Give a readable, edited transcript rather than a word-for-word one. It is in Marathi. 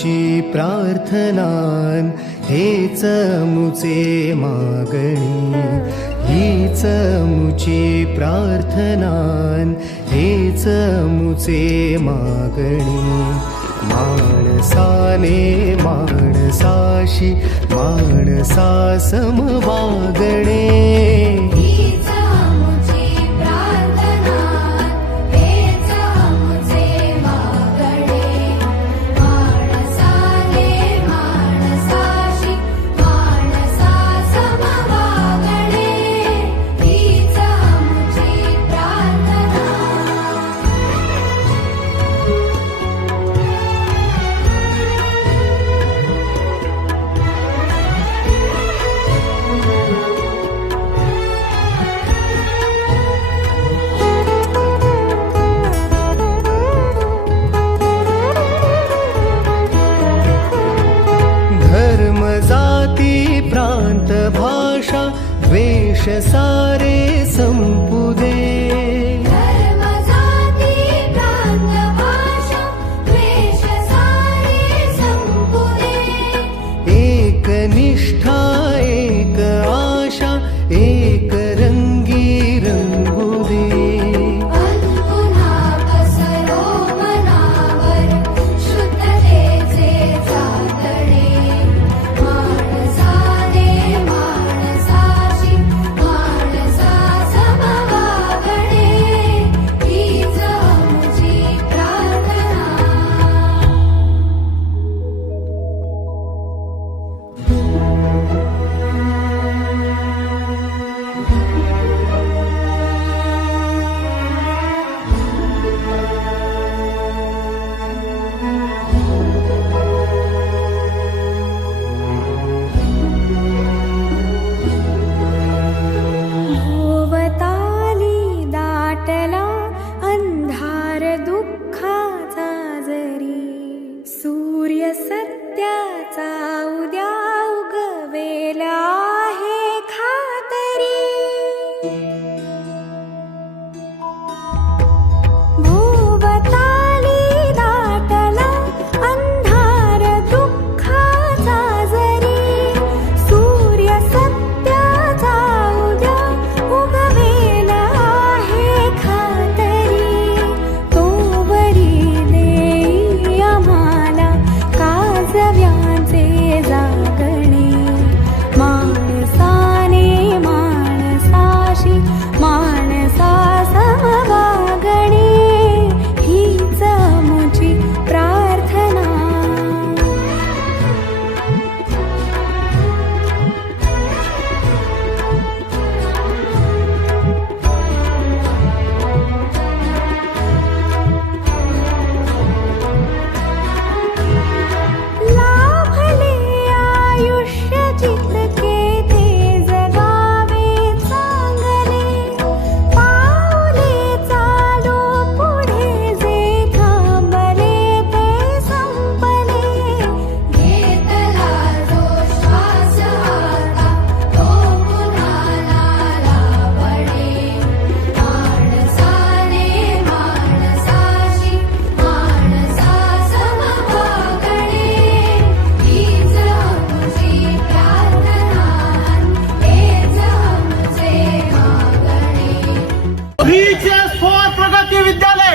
मुची प्रार्थनान हेच मुचे मागणी, हीच मुची प्रार्थनान हेच मुचे मागणी. माणसाने माणसाशी माणसा सम वागणे, प्रांत भाषा द्वेष सारे संपू दे. धर्म जाती प्रांत भाषा द्वेष सारे संपू दे. एक निष्ठा एक आशा एक रंगी रंगू दे. पुन्हा पसरो मनावर शुद्धतेचे चांदणे. सूर्य सत्याचा उद्या उगवेला आहे खातरी. भोवताली दाटला अंधार दुःखाचा जरी. सूर्य सत्याचा उद्या उगवेला आहे खातरी. तोवरी देई आम्हाला काजव्यांचे जागणे. माणसाने माणसाशी माणसा समवागणे, हीच मुची प्रार्थना. लाभले आयुष्य जितके ते जगावे चांगले. पाऊले चालू पुढे जे थांबले ते संपले. घेतला जो श्वास आता तो पुन्हा लाभणे. माणसाने माणसाशी माणसा समवागणे, हीच मुची प्रार्थना हेच मुचे मागणे. बीएचएस 4 प्रगती विद्यालय.